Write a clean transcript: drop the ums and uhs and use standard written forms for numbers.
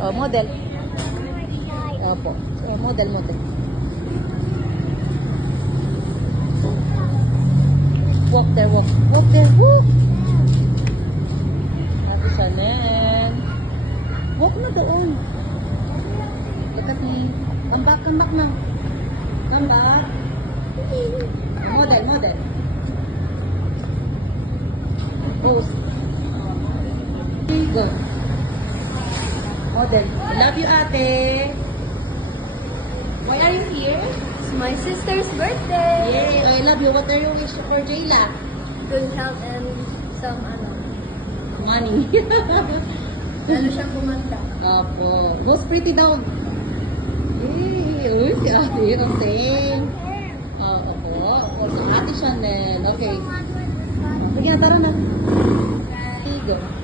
Oh, model. Opo. Oh, model. Walk there, walk. Walk there, walk. Ate Chanel. Walk na doon. Look at me. Come back na. Come back. Model. Pose. Go. Model. I love you, ate. Why are you here? It's my sister's birthday. Yay! I love you. What are your wish for Jayla? Good health and some Money. lalo siyang kumanta. Apo. Who's pretty down? Yay! Uy, si ate. Ang sing. Opo. So, ate Chanel. Okay. Sige na, tara na. Here you go.